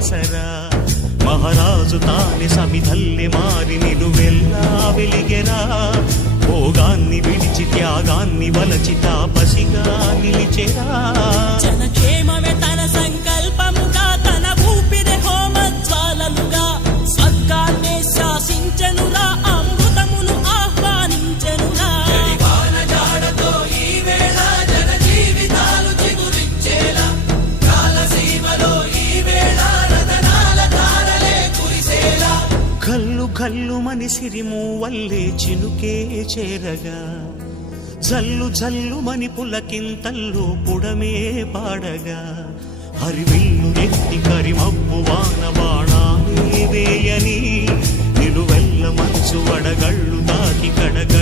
ఆసరా మహారాజు తానే సమిధల్లె మారి నిలువెల్లా వెలిగెరా భోగాన్ని విడిచి త్యాగాన్ని వలచి తాపసిగా నిలిచెరా జనక్షేమమే తన సంకల్పముగా తన ఊపిరి హోమజ్వాలలుగా స్వర్గాన్నే శాసించెనురా అమృతమును ఆహ్వానించెనురా జాడతో ఈ వేళ జన జీవితాలు చిగురించేలా కాలసీమలో ఈ వేళ రతనాల ధారలే కురిసేలా కల్లు కల్లు మని సిరిము వల్లే చినుకే చేరగా జల్లు జల్లు మని పులకింతల్లు పుడమే పాడగా హరివిల్లు నెత్తి కరిమబ్బు వాన బాణాలే వేయని నిలువెల్ల మనసు వడగళ్ళు తాకి కడగ